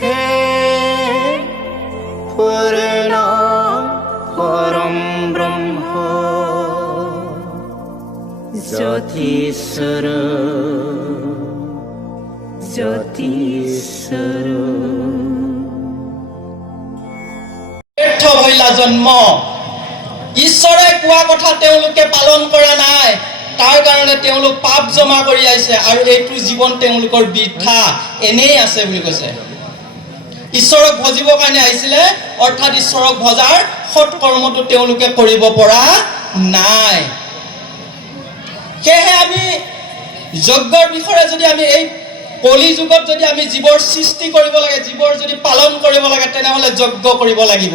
হে পূৰ্ণ পৰম ব্ৰহ্ম জ্যোতিস্বৰ জ্যোতিস্বৰ। ব্যৰ্থ হইলা জন্ম, ঈশ্বৰে কোৱা কথা তেওঁলোকে পালন কৰা নাই, তাৰ কাৰণে তেওঁলোক পাপ জমা কৰি আহিছে আৰু এইটো জীৱন তেওঁলোকৰ বৃথা এনেই আছে বুলি কৈছে। ঈশ্বৰক ভজিবৰ কাৰণে আহিছিলে, অৰ্থাৎ ঈশ্বৰক ভজাৰ সৎ কৰ্মটো তেওঁলোকে কৰিব পৰা নাই। সেয়েহে আমি যজ্ঞৰ বিষয়ে যদি আমি এই কলি যুগত যদি আমি জীৱৰ সৃষ্টি কৰিব লাগে, জীৱৰ যদি পালন কৰিব লাগে, তেনেহ'লে যজ্ঞ কৰিব লাগিব।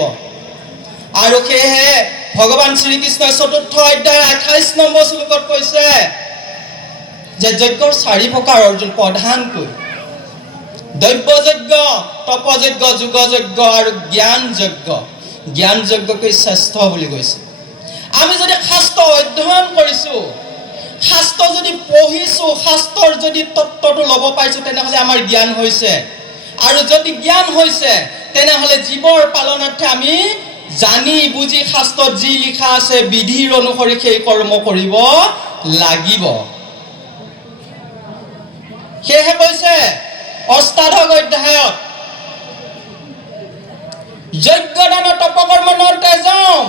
আৰু সেয়েহে ভগৱান শ্ৰীকৃষ্ণই ৪ৰ্থ অধ্যায়ৰ ২৮ নম্বৰ শ্লোকত কৈছে যে যজ্ঞৰ ৪ প্ৰকাৰ অৰ্জুন প্ৰধানকৈ দৈব্যযজ্ঞ, তপযজ্ঞ, যোগযজ্ঞ আৰু জ্ঞান যজ্ঞ। জ্ঞান যজ্ঞকৈ শ্ৰেষ্ঠ বুলি কৈছে। আমি যদি শাস্ত্ৰ অধ্যয়ন কৰিছোঁ, শাস্ত্ৰ যদি পঢ়িছোঁ, শাস্ত্ৰৰ যদি তত্ত্বটো ল'ব পাৰিছোঁ, তেনেহ'লে আমাৰ জ্ঞান হৈছে। আৰু যদি জ্ঞান হৈছে, তেনেহ'লে জীৱৰ পালনাৰ্থে আমি জানি বুজি শাস্ত্ৰত যি লিখা আছে বিধিৰ অনুসৰি সেই কৰ্ম কৰিব লাগিব। সেয়েহে কৈছে অষ্টাদশ অধ্যায়ত যজ্ঞ দান তপকৰ্ম নৰ্তেজম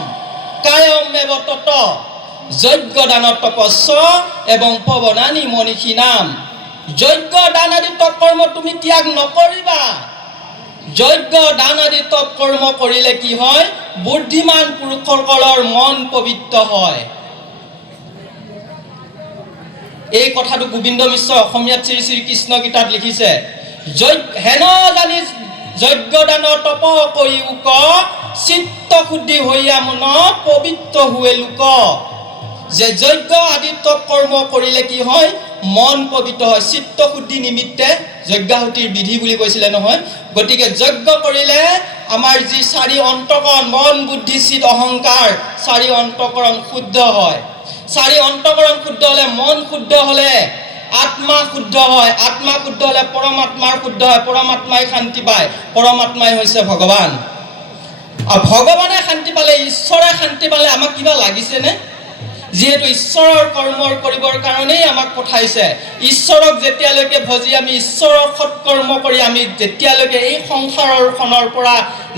কায়মেব তত যজ্ঞ দান তপস্য এবং পৱনানি মনীষী নাম। যজ্ঞ দান আদি তপ কৰ্ম তুমি ত্যাগ নকৰিবা। যজ্ঞ দান আদি তপ কৰ্ম কৰিলে কি হয়? বুদ্ধিমান পুৰুষসকলৰ মন পবিত্ৰ হয়। এই কথাটো গোবিন্দ মিশ্ৰ অসমীয়াত শ্ৰী শ্ৰীকৃষ্ণ গীতাত লিখিছে। হেন জানি যজ্ঞ দান তপ কৰি উক চিত্ত শুদ্ধি হৈয়া মন পবিত্ৰ হুৱে লোক। যে যজ্ঞ আদি তপ কৰ্ম কৰিলে কি হয়? মন পবিত্ৰ হয়। চিত্ত শুদ্ধি নিমিত্তে যজ্ঞাহুতিৰ বিধি বুলি কৈছিলে নহয়। গতিকে যজ্ঞ কৰিলে আমাৰ যি 4 অন্তকৰণ মন বুদ্ধি চিত অহংকাৰ 4 অন্তকৰণ শুদ্ধ হয়। 4 অন্তকৰণ শুদ্ধ হ'লে, মন শুদ্ধ হ'লে আত্মা শুদ্ধ হয়। আত্মা শুদ্ধ হ'লে পৰমাত্মাৰ শুদ্ধ হয়। পৰমাত্মাই শান্তি পায়। পৰমাত্মাই হৈছে ভগৱান। আৰু ভগৱানে শান্তি পালে, ঈশ্বৰে শান্তি পালে আমাক কিবা লাগিছেনে? যিহেতু ঈশ্বৰৰ কৰ্মৰ কৰিবৰ কাৰণেই আমাক পঠাইছে। ঈশ্বৰক যেতিয়ালৈকে ভজি আমি ঈশ্বৰৰ সৎকৰ্ম কৰি আমি যেতিয়ালৈকে এই সংসাৰখনৰ পৰা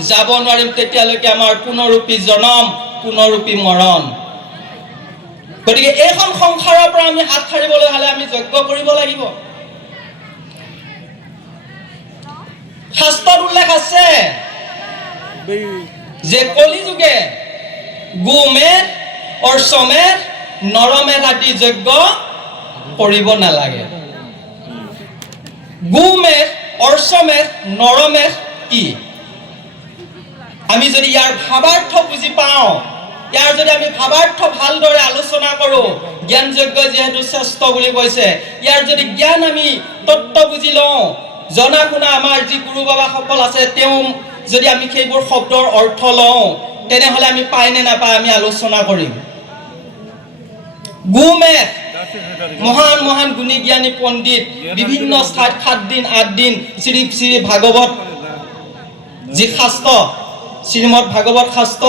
যাব নোৱাৰিম, তেতিয়ালৈকে আমাৰ পুনৰূপী জনম, পুনৰূপী মৰণ। গতিকে এইখন সংসাৰৰ পৰা আমি হাত সাৰিবলৈ হ'লে আমি যজ্ঞ কৰিব লাগিব। শাস্ত্ৰত উল্লেখ আছে যে কলি যুগে গোমেধ, অশ্বমেধ, নৰমেধ আদি যজ্ঞ কৰিব নালাগে। গোমেধ, অশ্বমেধ, নৰমেধ কি? আমি যদি ইয়াৰ ভাৱাৰ্থ বুজি পাওঁ, ইয়াৰ যদি আমি ভাৱাৰ্থ ভালদৰে আলোচনা কৰোঁ, জ্ঞান যজ্ঞ যিহেতু শ্ৰেষ্ঠ বুলি কৈছে, ইয়াৰ যদি জ্ঞান আমি তত্ত্ব বুজি লওঁ, জনা শুনা আমাৰ যি গুৰু বাবাসকল আছে, তেওঁ যদি আমি সেইবোৰ শব্দৰ অৰ্থ লওঁ, তেনেহ'লে আমি পাই নে নাপায় আমি আলোচনা কৰিম। গোমেধ মহান মহান গুণী জ্ঞানী পণ্ডিত বিভিন্ন ঠাইত 7 দিন 8 দিন শ্ৰী শ্ৰী ভাগৱত যি শাস্ত্ৰ, শ্ৰীমদ ভাগৱত শাস্ত্ৰ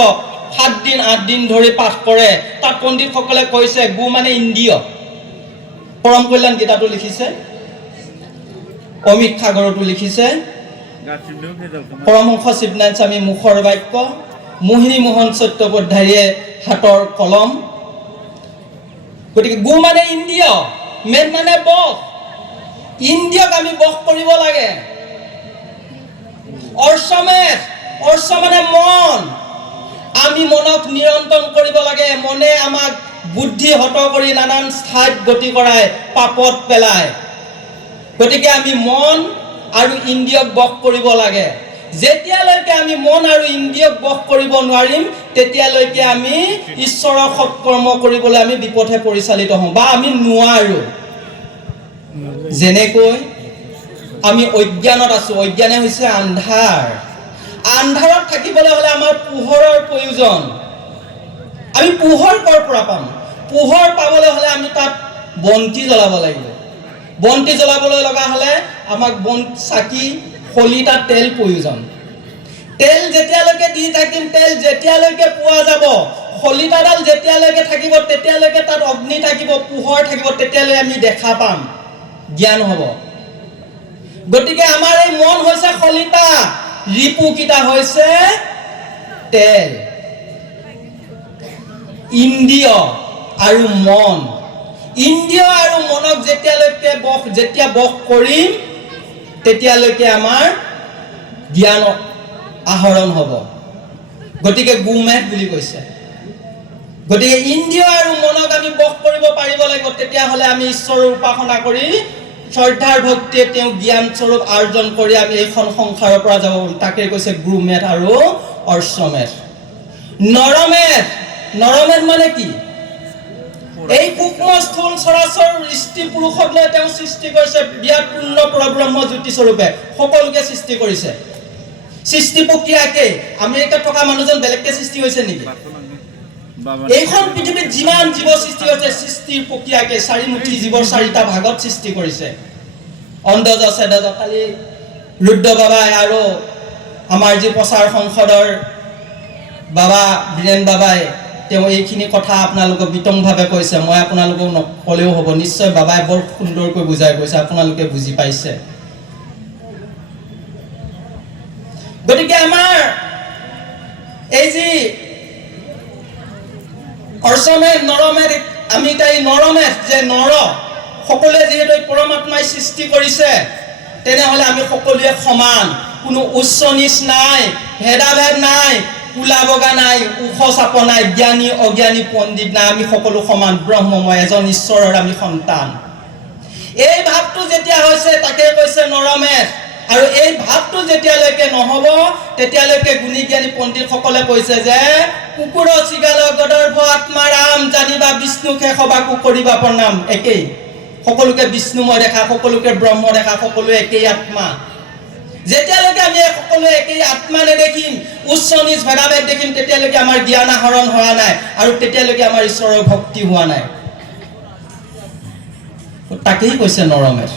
7 দিন 8 দিন ধৰি পাঠ কৰে। তাত পণ্ডিতসকলে কৈছে গো মানে ইন্দ্ৰিয়। পৰম কল্যাণ গীতাটো লিখিছে, অমিত সাগৰতো লিখিছে, পৰমহংস শিৱনাৰায়ণ স্বামী মুখৰ বাক্য, মোহিনী মোহন চট্টোপাধ্যায়ে হাতৰ কলম। গতিকে গো মানে ইন্দ্ৰিয়, মেদ মানে বশ। ইন্দ্ৰিয়ক আমি বশ কৰিব লাগে। অশ্বমেধ, অশ্ব মানে মন। আমি মনক নিয়ন্ত্ৰণ কৰিব লাগে। মনে আমাক বুদ্ধি হত কৰি নানান ঠাইত গতি কৰাই, পাপত পেলায়। গতিকে আমি মন আৰু ইন্দ্ৰিয়ক বশ কৰিব লাগে। যেতিয়ালৈকে আমি মন আৰু ইন্দ্ৰিয়ক বশ কৰিব নোৱাৰিম, তেতিয়ালৈকে আমি ঈশ্বৰৰ সৎকৰ্ম কৰিবলৈ আমি বিপথে পৰিচালিত হওঁ বা আমি নোৱাৰোঁ। যেনেকৈ আমি অজ্ঞানত আছোঁ। অজ্ঞানে হৈছে আন্ধাৰ। আন্ধাৰত থাকিবলৈ হ'লে আমাৰ পোহৰৰ প্ৰয়োজন। আমি পোহৰ ক'ৰ পৰা পাম? পোহৰ পাবলৈ হ'লে আমি তাত বন্তি জ্বলাব লাগিব। বন্তি জ্বলাবলৈ লগা হ'লে আমাক চাকি শলিতাত তেল প্ৰয়োজন। তেল যেতিয়ালৈকে দি থাকিম, তেল যেতিয়ালৈকে পোৱা যাব, শলিতাডাল যেতিয়ালৈকে থাকিব তেতিয়ালৈকে তাত অগ্নি থাকিব, পোহৰ থাকিব, তেতিয়ালৈ আমি দেখা পাম, জ্ঞান হ'ব। গতিকে আমাৰ এই মন হৈছে শলিতা, ৰিপুকেইটা হৈছে তেল। ইন্দ্ৰিয় আৰু মন, ইন্দ্ৰিয় আৰু মনক যেতিয়া বশ কৰিম তেতিয়ালৈকে আমাৰ জ্ঞান আহৰণ হ'ব। গতিকে গোমেধ বুলি কৈছে। গতিকে ইন্দ্ৰিয় আৰু মনক আমি বশ কৰিব পাৰিব লাগিব, তেতিয়াহ'লে আমি ঈশ্বৰৰ উপাসনা কৰি শ্ৰদ্ধাৰ ভক্তিয়ে তেওঁ জ্ঞান স্বৰূপ আৰ্জন কৰি আমি এইখন সংসাৰৰ পৰা যাব পাৰিম। তাকে কৈছে গুৰুমেধ আৰু অশ্বমেধ। নৰমেধ, নৰমেধ মানে কি? এই সূক্ষ্ম স্থূল চৰাচৰ স্ত্ৰী পুৰুষক লৈ তেওঁ সৃষ্টি কৰিছে, বিৰাট পূৰ্ণ পৰব্ৰহ্ম জ্যোতি স্বৰূপে সকলোকে সৃষ্টি কৰিছে। সৃষ্টি প্ৰক্ৰিয়াকে আমেৰিকাত থকা মানুহজন বেলেগকে সৃষ্টি হৈছে নেকি? এইখন পৃথিৱীত যিমান জীৱ সৃষ্টি হৈছে সৃষ্টিৰ প্ৰক্ৰিয়াকে চাৰিমুঠি জীৱৰ চাৰিটা ভাগত সৃষ্টি কৰিছে। অন্ধজ চেদজ, কালি ৰুদ্ৰ বাবাই আৰু আমাৰ যি প্ৰচাৰ সংসদৰ বাবা বীৰেন বাবাই তেওঁ এইখিনি কথা আপোনালোকক বিতংভাৱে কৈছে। মই আপোনালোকক নকলেও হ'ব, নিশ্চয় বাবাই বৰ সুন্দৰকৈ বুজাই কৈছে, আপোনালোকে বুজি পাইছে। গতিকে আমাৰ এই যি অশ্বমেধ নৰমেধ, আমি এতিয়া এই নৰমেধ যে নৰ সকলোৱে যিহেতু পৰমাত্মাই সৃষ্টি কৰিছে, তেনেহ'লে আমি সকলোৱে সমান, কোনো উচ্চ নিচ নাই, ভেদাভেদ নাই, কোলা বগা নাই, ওখ চাপ নাই, জ্ঞানী অজ্ঞানী পণ্ডিত নাই, আমি সকলো সমান, ব্ৰহ্মময় এজন ঈশ্বৰৰ আমি সন্তান। এই ভাৱটো যেতিয়া হৈছে তাকে কৈছে নৰমেধ। আৰু এই ভাৱটো যেতিয়ালৈকে নহ'ব তেতিয়ালৈকে গুণী জ্ঞানী পণ্ডিতসকলে কৈছে যে কুকুৰ চিগাল গদৰ্ভ আত্মা ৰাম, জানিবা বিষ্ণু শেষবাকো কৰিবা প্ৰণাম। একেই, সকলোকে বিষ্ণুময় দেখা, সকলোকে ব্ৰহ্ম দেখা, সকলোৱে একেই আত্মা। যেতিয়ালৈকে আমি সকলোৱে একেই আত্মা নেদেখিম, উচ্চ নিচ ভেদাভেদ দেখিম, তেতিয়ালৈকে আমাৰ জ্ঞান আহৰণ হোৱা নাই আৰু তেতিয়ালৈকে আমাৰ ঈশ্বৰৰ ভক্তি হোৱা নাই। তাকেই কৈছে নৰমেধ।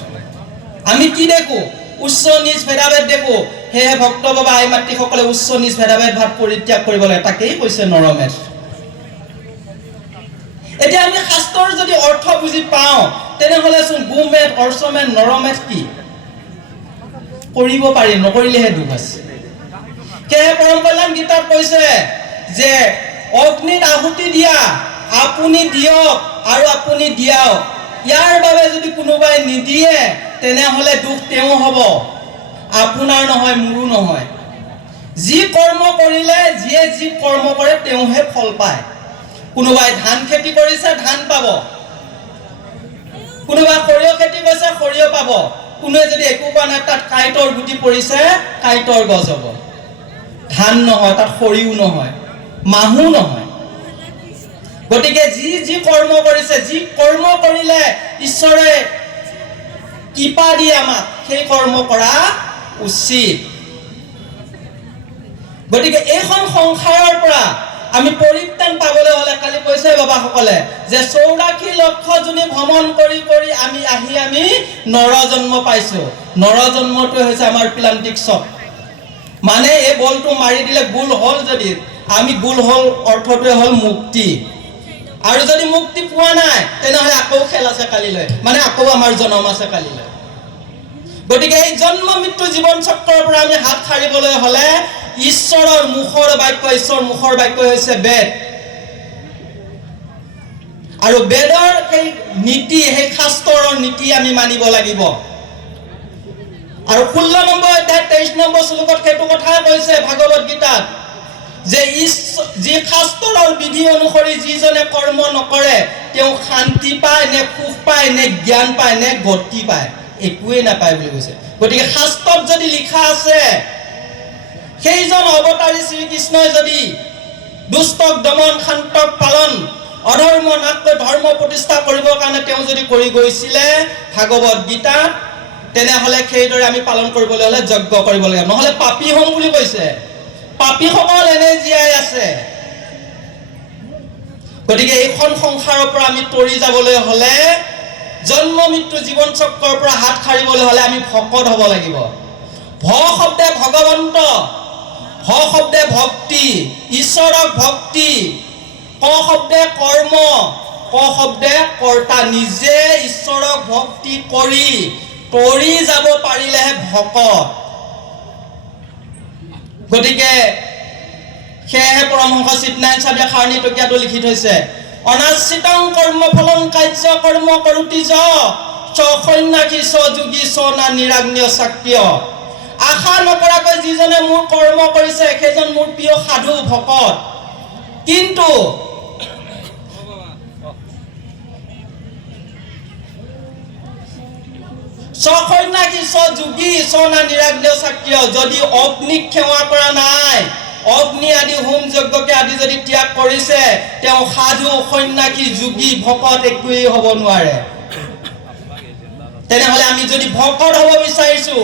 আমি কি দেখো? উচ্চ নিচ ভেদাভেদ দেখো। সেয়েহে ভক্ত বাবা আই মাতৃসকলে উচ্চ নিচ ভেদাভেদ ভাৱ পৰিত্যাগ কৰিব লাগে, তাকেই কৈছে নৰমেধ। এতিয়া আমি শাস্ত্ৰৰ যদি অৰ্থ বুজি পাওঁ তেনেহ'লে চোন গোমেধ, অশ্বমেধ, নৰমেধ কি কৰিব পাৰি, নকৰিলেহে দুখ আছে। সেয়েহে পৰম কল্যাণ গীতাত কৈছে যে অগ্নিত আহুতি দিয়া, আপুনি দিয়ক আৰু আপুনি দিয়াওক। ইয়াৰ বাবে যদি কোনোবাই নিদিয়ে তেনেহ'লে দুখ তেওঁ হ'ব, আপোনাৰ নহয়, মোৰো নহয়। যি কৰ্ম কৰিলে, যিয়ে যি কৰ্ম কৰে তেওঁহে ফল পায়। কোনোবাই ধান খেতি কৰিছে, ধান পাব। কোনোবাই সৰিয়হ খেতি কৰিছে, সৰিয়হ পাব। কোনোৱে যদি একো কৰা নাই, তাত কাঁইটৰ গুটি পৰিছে, কাঁইটৰ গছ হ'ব। ধান নহয়, তাত সৰিও নহয়, মাহো নহয়। গতিকে যি যি কৰ্ম কৰিছে, যি কৰ্ম কৰিলে ঈশ্বৰে কৃপা দিয়ে আমাক, সেই কৰ্ম কৰা উচিত। গতিকে এইখন সংসাৰৰ পৰা আমি পৰিত্ৰাণ পাবলৈ হ'লে, কালি কৈছে বাবাসকলে যে 84 লক্ষ জনী ভ্ৰমণ কৰি কৰি আমি নৰ জন্ম পাইছো। নৰ জন্মটো হৈছে আমাৰ প্লান্টিক চক, মানে এই বলটো মাৰি দিলে গোল হ'ল, যদি আমি গোল হ'ল অৰ্থটোৱে হ'ল মুক্তি। আৰু যদি মুক্তি পোৱা নাই তেনেহ'লে আকৌ খেল আছে কালিলৈ, মানে আকৌ আমাৰ জন্ম আছে কালিলৈ। গতিকে এই জন্ম মৃত্যু জীৱন চক্ৰৰ পৰা আমি হাত সাৰিবলৈ হ'লে ঈশ্বৰৰ মুখৰ বাক্য, ঈশ্বৰৰ মুখৰ বাক্য হৈছে বেদ। আৰু বেদৰ সেই নীতি, সেই শাস্ত্ৰৰ নীতি আমি মানিব লাগিব। আৰু 16 নম্বৰ অধ্যায় 23 নম্বৰ শ্লোকত সেইটো কথা কৈছে ভাগৱত গীতাত যে যি শাস্ত্ৰৰ বিধি অনুসৰি যিজনে কৰ্ম নকৰে তেওঁ শান্তি পায় নে, সুখ পায় নে, জ্ঞান পায় নে, গতি পায়? একোৱেই নাপায় বুলি কৈছে। গতিকে শাস্ত্ৰত যদি লিখা আছে সেইজন অৱতাৰী শ্ৰীকৃষ্ণই যদি দুষ্টক দমন, শান্তক পালন, অধৰ্ম নাশ কৰি ধৰ্ম প্ৰতিষ্ঠা কৰিবৰ কাৰণে তেওঁ যদি কৰি গৈছিলে ভাগৱত গীতাত, তেনেহ'লে সেইদৰে আমি পালন কৰিবলৈ হ'লে যজ্ঞ কৰিব লাগিব, নহ'লে পাপী হ'ম বুলি কৈছে। পাপীসকল এনে জীয়াই আছে। গতিকে এইখন সংসাৰৰ পৰা আমি তৰি যাবলৈ হ'লে, জন্ম মৃত্যু জীৱন চক্ৰৰ পৰা হাত সাৰিবলৈ হ'লে আমি ভকত হ'ব লাগিব। ভ শব্দে ভগৱন্ত, ভ শব্দে ভক্তি, ঈশ্বৰক ভক্তি, ক শব্দে কৰ্ম, ক শব্দে কৰ্তা। নিজে ঈশ্বৰক ভক্তি কৰি যাব পাৰিলেহে ভকত। গতিকে সেয়েহে পৰমহংস চিত্তনাৰায়ণ স্বামীয়ে সাৰণী টকীয়াটো লিখি থৈছে, অনাশ্ৰিতং কৰ্মফলং কাৰ্য কৰ্ম কৰোতি য সন্ন্যাসী যোগী না নিৰাজ্ঞ চাক্ৰিয়। আশা নকৰাকৈ যিজনে মোৰ কৰ্ম কৰিছে সেইজন মোৰ প্ৰিয় সাধু ভকত। কিন্তু সন্ন্যাসী যোগী না নিৰাজ্ঞ চাক্ৰিয়, যদি অগ্নিক সেৱা কৰা নাই, অগ্নি আদি হোম যজ্ঞকে আদি যদি ত্যাগ কৰিছে, তেওঁ সাধু সন্ন্যাসী যোগী ভকত একোৱেই হ'ব নোৱাৰে। তেনেহলে আমি যদি ভকত হ'ব বিচাৰিছো,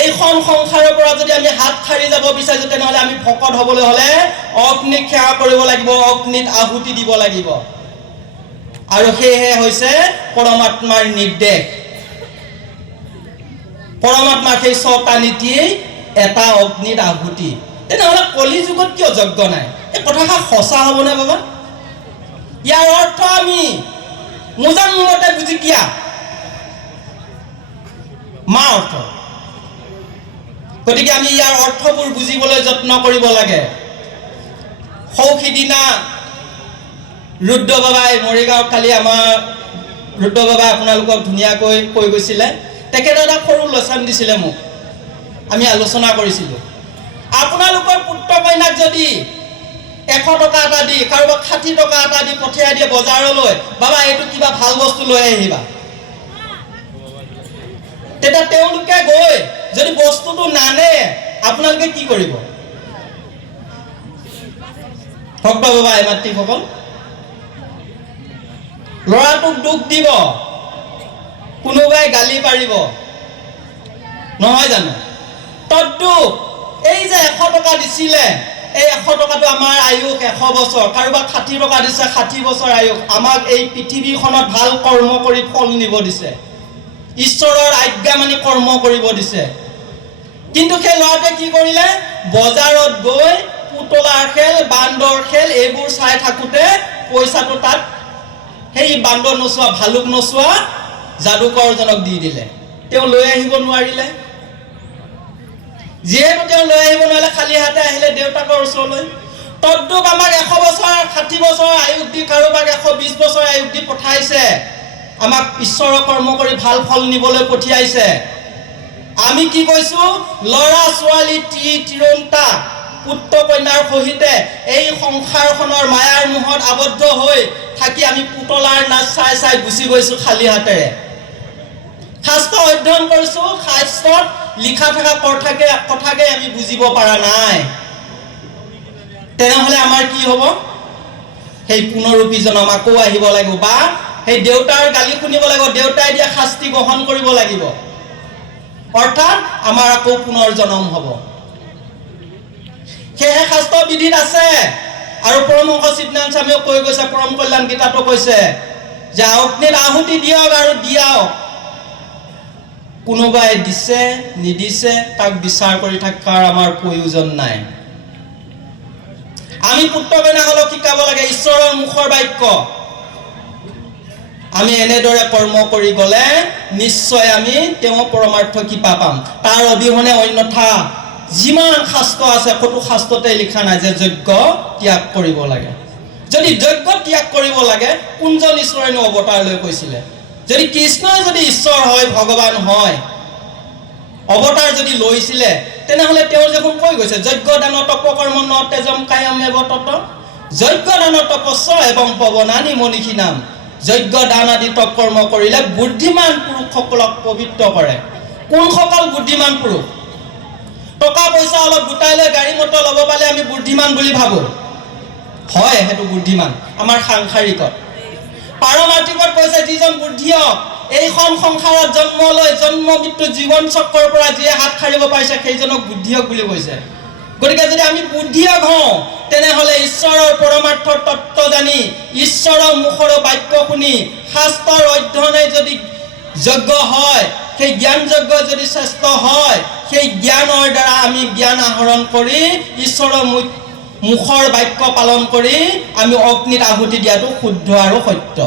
এইখন সংসাৰৰ পৰা যদি আমি হাত সাৰি যাব বিচাৰিছো, তেনেহলে আমি ভকত হ'বলৈ হলে অগ্নিক সেৱা কৰিব লাগিব, অগ্নিত আহুতি দিব লাগিব। আৰু সেয়েহে হৈছে পৰমাত্মাৰ নিৰ্দেশ। পৰমাত্মাৰ সেই 6টা নীতিয়েই এটা অগ্নিত আহুতি। তেনেহলে কলি যুগত কিয় যজ্ঞ নাই? এই কথাষাৰ সঁচা হ'বনে বাবা? ইয়াৰ অৰ্থ আমি মোজাংমতে বুজি কিয়া মা অৰ্থ। গতিকে আমি ইয়াৰ অৰ্থবোৰ বুজিবলৈ যত্ন কৰিব লাগে। সৌসিদিনা ৰুদ্ৰ বাবাই মৰিগাঁৱত কালি আমাৰ ৰুদ্ৰ বাবাই আপোনালোকক ধুনীয়াকৈ কৈ গৈছিলে। তেখেতে এটা সৰু লেচন দিছিলে মোক, আমি আলোচনা কৰিছিলোঁ। আপোনালোকৰ পুত্ৰ কন্যাক যদি 100 টকা এটা দি, কাৰোবাক 60 টকা এটা দি পঠিয়াই দিয়ে বজাৰলৈ, বাবা এইটো কিবা ভাল বস্তু লৈ আহিবা, তেতিয়া তেওঁলোকে গৈ যদি বস্তুটো নানে, আপোনালোকে কি কৰিব? ভক্ত বাবা মাতৃসকল, ল'ৰাটোক দুখ দিব, কোনোবাই গালি পাৰিব, নহয় জানো? তদ্দুপ এই যে 100 টকা দিছিলে, এই 100 টকাটো আমাৰ আয়ুস 100 বছৰ, কাৰোবাক 60 টকা দিছে 60 বছৰ আয়ুস, আমাক এই পৃথিৱীখনত ভাল কৰ্ম কৰি ফল নিব দিছে, ঈশ্বৰৰ আজ্ঞা মানি কৰ্ম কৰিব দিছে। কিন্তু সেই ল'ৰাটোৱে কি কৰিলে? বজাৰত গৈ পুতলাৰ খেল, বান্দৰ খেল এইবোৰ চাই থাকোতে পইচাটো তাত সেই বান্দৰ নচোৱা, ভালুক নচোৱা যাদুকৰজনক দি দিলে। তেওঁ লৈ আহিব নোৱাৰিলে। যিহেতু তেওঁ লৈ আহিব নোৱাৰিলে, খালী হাতে আহিলে দেউতাকৰ ওচৰলৈ। তদ্দুপ আমাক 100 বছৰ 60 বছৰ আয়ুস দি, কাৰোবাক 120 বছৰ আয়ুস দি পঠাইছে, আমাক ঈশ্বৰৰ কৰ্ম কৰি ভাল ফল নিবলৈ পঠিয়াইছে। আমি কি কৈছো? ল'ৰা ছোৱালী তিৰোতা পুত্ৰ কন্যাৰ সহিতে এই সংসাৰখনৰ মায়াৰ মোহত আবদ্ধ হৈ থাকি আমি পুতলাৰ নাচ চাই চাই গুচি গৈছো খালী হাতেৰে। শাস্ত্ৰ অধ্যয়ন কৰিছো, শাস্ত্ৰত লিখা থকা কথাকে আমি বুজিব পৰা নাই। তেনেহলে আমাৰ কি হ'ব? সেই পুনৰূপী জনম আকৌ আহিব লাগিব, বা সেই দেউতাৰ গালি শুনিব লাগিব, দেউতাই দিয়া শাস্তি গ্ৰহণ কৰিব লাগিব, অৰ্থাৎ আমাৰ আকৌ পুনৰ জনম হ'ব। সেয়েহে শাস্ত্ৰ বিধিত আছে। আৰু পৰমহংস চিত্তনাৰায়ণ স্বামীয়ে কৈ গৈছে, পৰম কল্যাণ গীতাতো কৈছে যে অগ্নিত আহুতি দিয়ক আৰু দিয়াওক। কোনোবাই দিছে নিদিছে তাক বিচাৰ কৰি থকাৰ আমাৰ প্ৰয়োজন নাই। আমি পুত্ৰ কন্যাসকলক শিকাব লাগে ঈশ্বৰৰ মুখৰ বাক্য। আমি এনেদৰে কৰ্ম কৰি গ'লে নিশ্চয় আমি তেওঁ পৰমাৰ্থ কৃপা পাম। তাৰ অবিহনে অন্যথা যিমান শাস্ত্ৰ আছে, কতো শাস্ত্ৰতে লিখা নাই যে যজ্ঞ ত্যাগ কৰিব লাগে। যদি যজ্ঞ ত্যাগ কৰিব লাগে, কোনজন ঈশ্বৰেনো অৱতাৰ লৈ কৈছিলে? যদি কৃষ্ণই যদি ঈশ্বৰ হয়, ভগৱান হয়, অৱতাৰ যদি লৈছিলে, তেনেহলে তেওঁ দেখোন কৈ গৈছে যজ্ঞ দান তপকৰ্ম ন তেজম কায়ম এব তত, যজ্ঞ দান তপস্য এবং পৱনানি মনীষী নাম। যজ্ঞ দান আদি তপ কৰ্ম কৰিলে বুদ্ধিমান পুৰুষসকলক পবিত্ৰ কৰে। কোনসকল বুদ্ধিমান পুৰুষ? টকা পইচা অলপ গোটাই লৈ গাড়ী মটৰ ল'ব পালে আমি বুদ্ধিমান বুলি ভাবো, হয় সেইটো বুদ্ধিমান আমাৰ সাংসাৰিকত। পাৰমাৰ্থিকত কৈছে যিজন বুদ্ধিয়ক, এইখন সংসাৰত জন্ম লৈ জন্ম মৃত্যু জীৱন চক্ৰৰ পৰা যিয়ে হাত সাৰিব পাৰিছে সেইজনক বুদ্ধিয়ক বুলি কৈছে। গতিকে যদি আমি বুদ্ধিয়ক হওঁ, তেনেহলে ঈশ্বৰৰ পৰমাৰ্থ তত্ত্ব জানি, ঈশ্বৰৰ মুখৰ বাক্য শুনি, শাস্ত্ৰৰ অধ্যয়নে যদি যজ্ঞ হয়, সেই জ্ঞান যজ্ঞ যদি শ্ৰেষ্ঠ হয় সেই জ্ঞানৰ দ্বাৰা আমি জ্ঞান আহৰণ কৰি ঈশ্বৰৰ মুখৰ বাক্য পালন কৰি আমি অগ্নিত আহুতি দিয়াটো শুদ্ধ আৰু সত্য